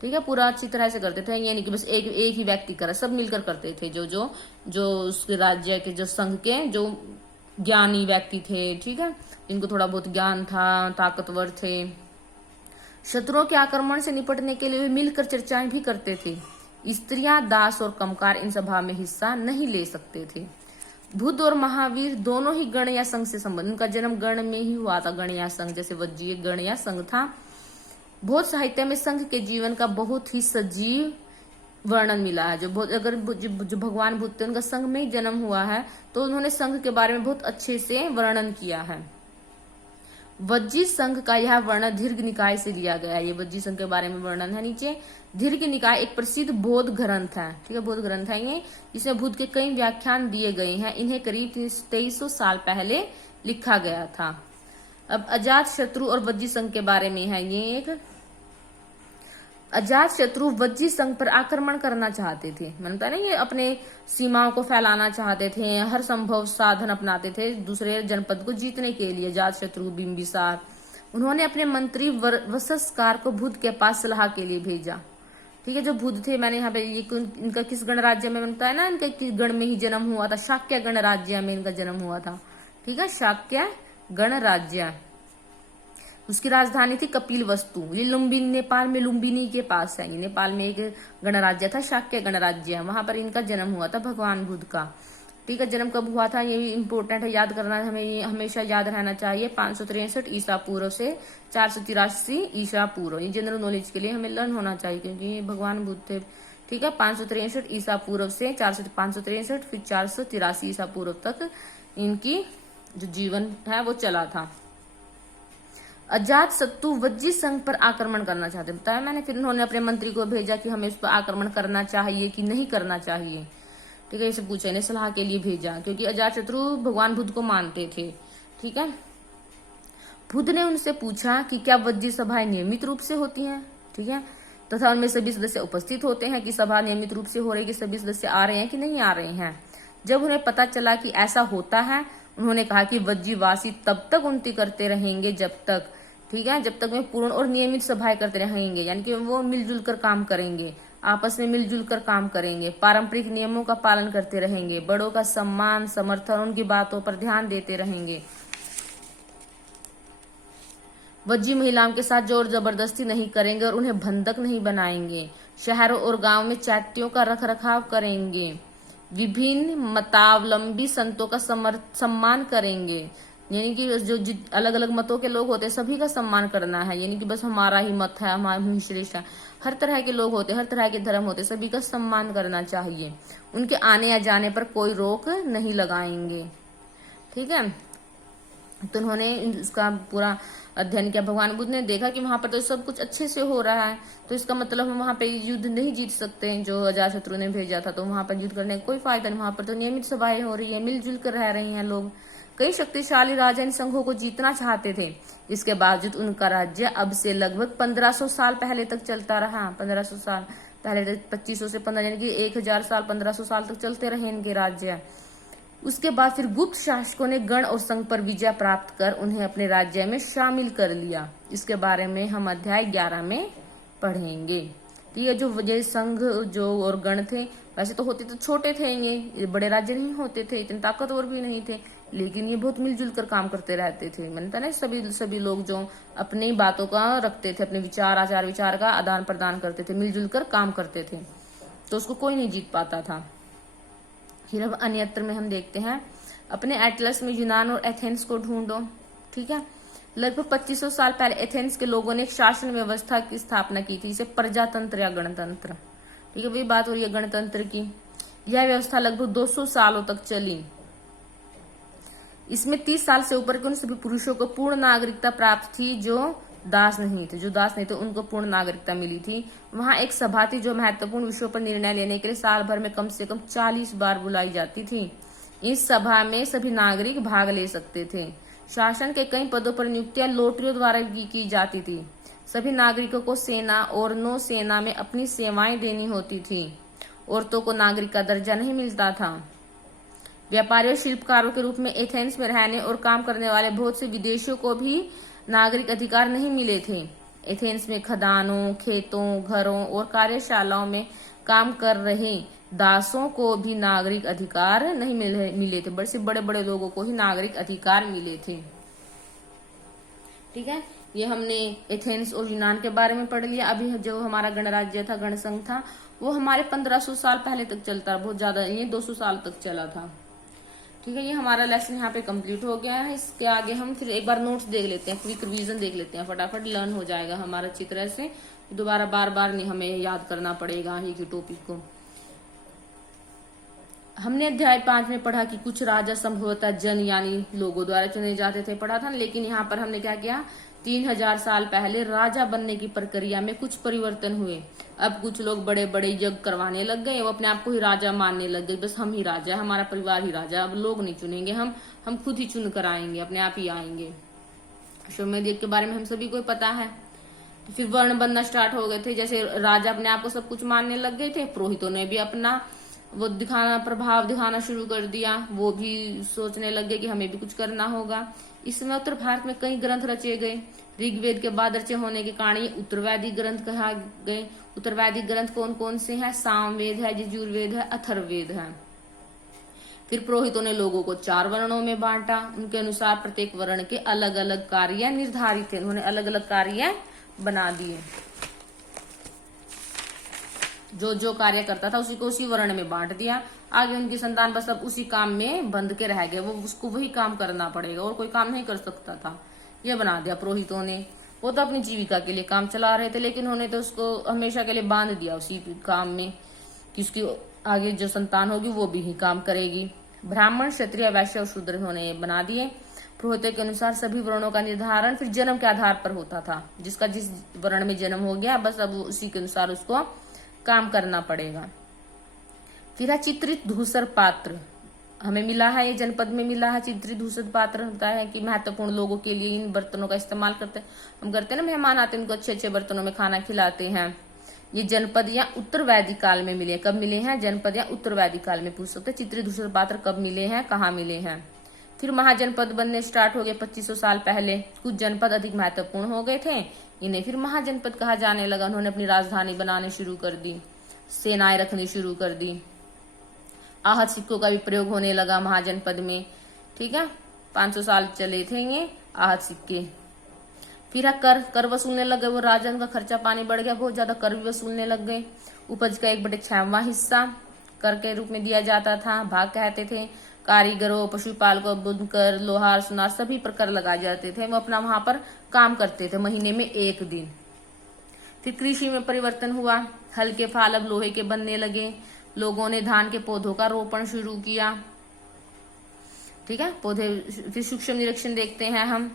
ठीक है। पूरा अच्छी तरह से करते थे, ये नहीं कि बस एक ही व्यक्ति करे, सब मिलकर करते थे। जो उसके राज्य के, जो संघ के जो ज्ञानी व्यक्ति थे, ठीक है, जिनको थोड़ा बहुत ज्ञान था, ताकतवर थे। शत्रुओं के आक्रमण से निपटने के लिए वे मिलकर चर्चाएं भी करते थे। स्त्रियां, दास और कमकार इन सभा में हिस्सा नहीं ले सकते थे। बुद्ध और महावीर दोनों ही गण या संघ से संबंध, उनका जन्म गण में ही हुआ था, गण या संघ। जैसे वज्जी एक गण या संघ था। बौद्ध साहित्य में संघ के जीवन का बहुत ही सजीव वर्णन मिला है। जो भगवान बुद्ध थे उनका संघ में ही जन्म हुआ है, तो उन्होंने संघ के बारे में बहुत अच्छे से वर्णन किया है। वज्जी संघ का यह वर्णन दीर्घ निकाय से लिया गया है। ये वज्जी संघ के बारे में वर्णन है नीचे। दीर्घ निकाय एक प्रसिद्ध बौद्ध ग्रंथ है, ठीक है, बौद्ध ग्रंथ है ये, जिसमें बुद्ध के कई व्याख्यान दिए गए हैं। इन्हें करीब 2300 साल पहले लिखा गया था। अब अजात शत्रु और वज्जी संघ के बारे में है ये एक। अजात शत्रु वज्जी संघ पर आक्रमण करना चाहते थे। मैंने बताया ना, ये अपने सीमाओं को फैलाना चाहते थे, हर संभव साधन अपनाते थे दूसरे जनपद को जीतने के लिए। अजात शत्रु बिंबिसार, उन्होंने अपने मंत्री वसस्कार को बुद्ध के पास सलाह के लिए भेजा, ठीक है। जो बुद्ध थे, मैंने यहाँ पे ये इनका किस गणराज्य में बनता है ना, इनका गण में ही जन्म हुआ था, शाक्य गणराज्य में इनका जन्म हुआ था, ठीक है, शाक्य गणराज्य। उसकी राजधानी थी कपिलवस्तु। ये लुम्बिनी, नेपाल में लुम्बिनी के पास है। नेपाल में एक गणराज्य था, शाक्य गणराज्य, वहां पर इनका जन्म हुआ था भगवान बुद्ध का, ठीक है। जन्म कब हुआ था ये भी इम्पोर्टेंट है, याद करना है हमें, ये हमेशा याद रहना चाहिए। 563 ईसा पूर्व से 483 ईसा पूर्व। ये जनरल नॉलेज के लिए हमें लर्न होना चाहिए, क्योंकि ये भगवान बुद्ध थे, ठीक है। 563 ईसा पूर्व से 563 फिर 483 ईसा पूर्व तक इनकी जो जीवन है वो चला था। अजात शत्रु वज्जी संघ पर आक्रमण करना चाहते, बताया मैंने। फिर उन्होंने अपने मंत्री को भेजा कि हमें उस पर आक्रमण करना चाहिए कि नहीं करना चाहिए, ठीक है। इसे पूछा, इन्हें सलाह के लिए भेजा, क्योंकि अजात शत्रु भगवान बुद्ध को मानते थे, ठीक है। बुद्ध ने उनसे पूछा कि क्या वज्जी सभाएं नियमित रूप से होती हैं, ठीक है, तथा उनमें सभी सदस्य उपस्थित होते हैं, कि सभा नियमित रूप से हो रही, कि सभी सदस्य आ रहे हैं कि नहीं आ रहे हैं। जब उन्हें पता चला कि ऐसा होता है, उन्होंने कहा कि वज्जी वासी तब तक उन्नति करते रहेंगे जब तक, ठीक है, जब तक वे पूर्ण और नियमित सभाएं करते रहेंगे, यानी कि वो मिलजुल कर काम करेंगे, आपस में मिलजुल कर काम करेंगे, पारंपरिक नियमों का पालन करते रहेंगे, बड़ों का सम्मान, समर्थन, उनकी बातों पर ध्यान देते रहेंगे। वज्जी महिलाओं के साथ जोर जबरदस्ती नहीं करेंगे और उन्हें बंधक नहीं बनाएंगे। शहरों और गांव में चैत्यों का रख रखाव करेंगे, विभिन्न मतावलंबी संतों का सम्मान करेंगे, यानी कि जो अलग अलग मतों के लोग होते हैं सभी का सम्मान करना है, यानी कि बस हमारा ही मत है, हमारा ही श्रेष्ठ है। हर तरह के लोग होते, हर तरह के धर्म होते, सभी का सम्मान करना चाहिए। उनके आने या जाने पर कोई रोक नहीं लगाएंगे। ठीक है, तो उन्होंने इसका पूरा अध्ययन किया। भगवान बुद्ध ने देखा कि वहां पर तो सब कुछ अच्छे से हो रहा है, तो इसका मतलब हम वहां पे युद्ध नहीं जीत सकते जो अजातशत्रु ने भेजा था, तो वहां पर युद्ध करने का कोई फायदा नहीं। वहां पर तो नियमित सभाएं हो रही है, मिलजुल कर रह रहे हैं लोग। कई शक्तिशाली राजा इन संघों को जीतना चाहते थे, इसके बावजूद उनका राज्य अब से लगभग 1500 साल पहले तक चलता रहा। 1500 साल पहले तक, 2500 से 15 यानी कि 1000 साल, 1500 साल तक चलते रहे इनके राज्य। उसके बाद फिर गुप्त शासकों ने गण और संघ पर विजय प्राप्त कर उन्हें अपने राज्य में शामिल कर लिया। इसके बारे में हम अध्याय 11 में पढ़ेंगे। ठीक है, जो ये संघ जो और गण थे, वैसे तो होते तो छोटे थे, ये बड़े राज्य नहीं होते थे, इतने ताकतवर भी नहीं थे, लेकिन ये बहुत मिलजुल कर काम करते रहते थे। मानता ना, सभी लोग जो अपनी बातों का रखते थे, अपने विचार आचार विचार का आदान प्रदान करते थे, मिलजुल कर काम करते थे, तो उसको कोई नहीं जीत पाता था। फिर अब अन्यत्र में हम देखते हैं, अपने एटलस में यूनान और एथेंस को ढूंढो। ठीक है, लगभग 2500 साल पहले एथेंस के लोगों ने एक शासन व्यवस्था की स्थापना की थी, इसे प्रजातंत्र या गणतंत्र। ठीक है, वही बात हो रही है गणतंत्र की। यह व्यवस्था लगभग 200 सालों तक चली। इसमें 30 साल से ऊपर के उन सभी पुरुषों को पूर्ण नागरिकता प्राप्त थी जो दास नहीं थे, उनको पूर्ण नागरिकता मिली थी। वहां एक सभा थी जो महत्वपूर्ण विषयों पर निर्णय लेने के लिए साल भर में कम से कम 40 बार बुलाई जाती थी। इस सभा में सभी नागरिक भाग ले सकते थे। शासन के कई पदों पर नियुक्तियां लॉटरियों द्वारा की जाती थी। सभी नागरिकों को सेना और नौसेना में अपनी सेवाएं देनी होती थी। औरतों को नागरिक का दर्जा नहीं मिलता था। व्यापारियों, शिल्पकारों के रूप में एथेंस में रहने और काम करने वाले बहुत से विदेशियों को भी नागरिक अधिकार नहीं मिले थे। एथेंस में खदानों, खेतों, घरों और कार्यशालाओं में काम कर रहे दासों को भी नागरिक अधिकार नहीं मिले थे। बड़े बड़े लोगों को ही नागरिक अधिकार मिले थे। ठीक है, ये हमने एथेंस और यूनान के बारे में पढ़ लिया। अभी जो हमारा गणराज्य था, गणसंघ था, वो हमारे 1500 साल पहले तक चलता, बहुत ज्यादा, ये 200 साल तक चला था। ठीक है, ये हमारा लेसन यहाँ पे कंप्लीट हो गया है। इसके आगे हम फिर एक बार नोट्स देख लेते हैं, क्विक रिवीजन देख लेते हैं, फटाफट लर्न हो जाएगा हमारा अच्छी तरह से। दोबारा बार बार नहीं हमें याद करना पड़ेगा एक ही टॉपिक को। हमने अध्याय 5 में पढ़ा कि कुछ राजा संभवतः जन यानी लोगों द्वारा चुने जाते थे, पढ़ा था, लेकिन यहाँ पर हमने क्या किया, 3000 साल पहले राजा बनने की प्रक्रिया में कुछ परिवर्तन हुए। अब कुछ लोग बड़े बड़े यज्ञ करवाने लग गए, वो अपने आप को ही राजा मानने लग गए, बस हम ही राजा, हमारा परिवार ही राजा, अब लोग नहीं चुनेंगे, हम खुद ही चुन कर आएंगे, अपने आप ही आएंगे। अश्वमेध के बारे में हम सभी को पता है। तो फिर वर्ण बनना स्टार्ट हो गए थे, जैसे राजा अपने आप को सब कुछ मानने लग गए थे, पुरोहितों ने भी अपना वो प्रभाव दिखाना शुरू कर दिया, वो भी सोचने लग गए कि हमें भी कुछ करना होगा। इसमें उत्तर भारत में कई ग्रंथ रचे गए। ऋग्वेद के बाद रचे होने के कारण ये उत्तरवैदिक ग्रंथ कहा गए। उत्तरवैदिक ग्रंथ कौन कौन से हैं? सामवेद है, यजुर्वेद है, अथर्ववेद है। फिर पुरोहितों ने लोगों को 4 वर्णों में बांटा। उनके अनुसार प्रत्येक वर्ण के अलग अलग कार्य निर्धारित थे, उन्होंने अलग अलग कार्य बना दिए। जो जो कार्य करता था उसी को उसी वर्ण में बांट दिया। आगे उनकी संतान बस अब उसी काम में बंध के रह गए, वो उसको वही काम करना पड़ेगा और कोई काम नहीं कर सकता था, ये बना दिया पुरोहितों ने। वो तो अपनी जीविका के लिए काम चला रहे थे, लेकिन उन्होंने तो उसको हमेशा के लिए बांध दिया उसी काम में कि उसकी आगे जो संतान होगी वो भी ही काम करेगी। ब्राह्मण, क्षत्रिय, वैश्य और शूद्र उन्होंने ये बना दिए। पुरोहितों के अनुसार सभी वर्णों का निर्धारण फिर जन्म के आधार पर होता था। जिसका जिस वर्ण में जन्म हो गया बस अब उसी के अनुसार उसको काम करना पड़ेगा। फिर है चित्रित धूसर पात्र, हमें मिला है, ये जनपद में मिला है। चित्रित धूसर पात्र होता है कि महत्वपूर्ण लोगों के लिए इन बर्तनों का इस्तेमाल करते हैं। हम करते हैं ना, मेहमान आते हैं उनको अच्छे अच्छे बर्तनों में खाना खिलाते हैं। ये जनपद या उत्तर वैदिक काल में मिले। कब मिले हैं? जनपद या उत्तर वैदिक काल में पूछ सकते हैं। चित्रित धूसर पात्र कब मिले हैं, कहाँ मिले हैं? फिर महाजनपद बनने स्टार्ट हो गए 2500 साल पहले। कुछ जनपद अधिक महत्वपूर्ण हो गए थे, इन्हें फिर महाजनपद कहा जाने लगा। उन्होंने अपनी राजधानी बनाने शुरू कर दी, सेनाएं रखनी शुरू कर दी। आहत सिक्कों का भी प्रयोग होने लगा महाजनपद में। ठीक है, 500 साल चले थे ये आहत सिक्के। फिर है कर वसूलने लग गए। वो राजा, उनका खर्चा पानी बढ़ गया, बहुत ज्यादा कर भी वसूलने लग गए। उपज का 1/6वां हिस्सा कर के रूप में दिया जाता था। भाग कहते थे। कारीगरों, पशुपालकों, बुनकर, लोहार, सुनार सभी पर कर लगाए जाते थे। वो अपना वहां पर काम करते थे महीने में 1 दिन। फिर कृषि में परिवर्तन हुआ। हल के फाल अब लोहे के बनने लगे। लोगों ने धान के पौधों का रोपण शुरू किया। ठीक है, पौधे। फिर सूक्ष्म निरीक्षण देखते हैं हम।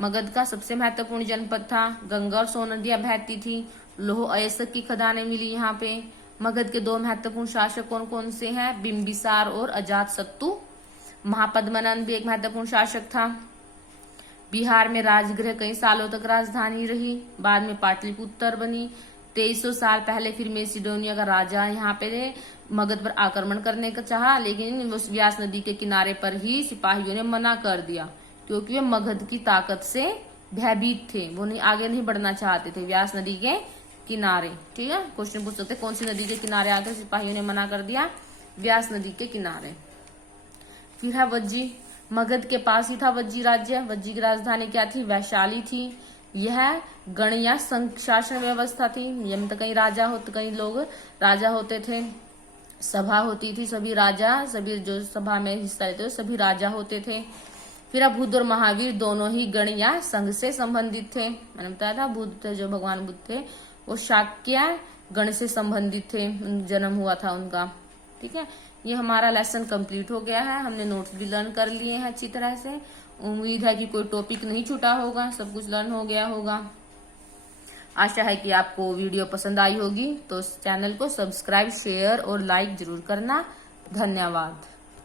मगध का सबसे महत्वपूर्ण जनपद था। गंगा और सोन नदियां बहती थी। लौह अयस्क की खदानें मिली यहाँ पे। मगध के 2 महत्वपूर्ण शासक कौन कौन से हैं? बिंबिसार और अजातशत्रु। महापद्मनंद भी एक महत्वपूर्ण शासक था। बिहार में राजगृह कई सालों तक राजधानी रही। बाद में पाटलिपुत्र बनी। 2300 साल पहले फिर मेसिडोनिया का राजा यहाँ पे मगध पर आक्रमण करने का चाहा, लेकिन उस व्यास नदी के किनारे पर ही सिपाहियों ने मना कर दिया, क्योंकि वे मगध की ताकत से भयभीत थे। वो आगे नहीं बढ़ना चाहते थे व्यास नदी के किनारे। ठीक है, क्वेश्चन पूछ सकते कौन सी नदी के किनारे आकर सिपाहियों ने मना कर दिया? व्यास नदी के किनारे। फिर है वज्जी। मगध के पास ही था वज्जी राज्य। वज्जी की राजधानी क्या थी? वैशाली थी। यह गण या संघ शासन व्यवस्था थी। यम तो कई राजा होते, कई लोग राजा होते थे। सभा होती थी, सभी राजा, सभी जो सभा में हिस्सा लेते थे सभी राजा होते थे। फिर अब बुद्ध और महावीर दोनों ही गण या संघ से संबंधित थे। मैंने बताया था बुद्ध जो भगवान बुद्ध थे वो शाक्य गण से संबंधित थे, जन्म हुआ था उनका। ठीक है, ये हमारा लेसन कंप्लीट हो गया है। हमने नोट्स भी लर्न कर लिए हैं अच्छी तरह से। उम्मीद है कि कोई टॉपिक नहीं छूटा होगा, सब कुछ लर्न हो गया होगा। आशा है कि आपको वीडियो पसंद आई होगी, तो चैनल को सब्सक्राइब, शेयर और लाइक जरूर करना। धन्यवाद।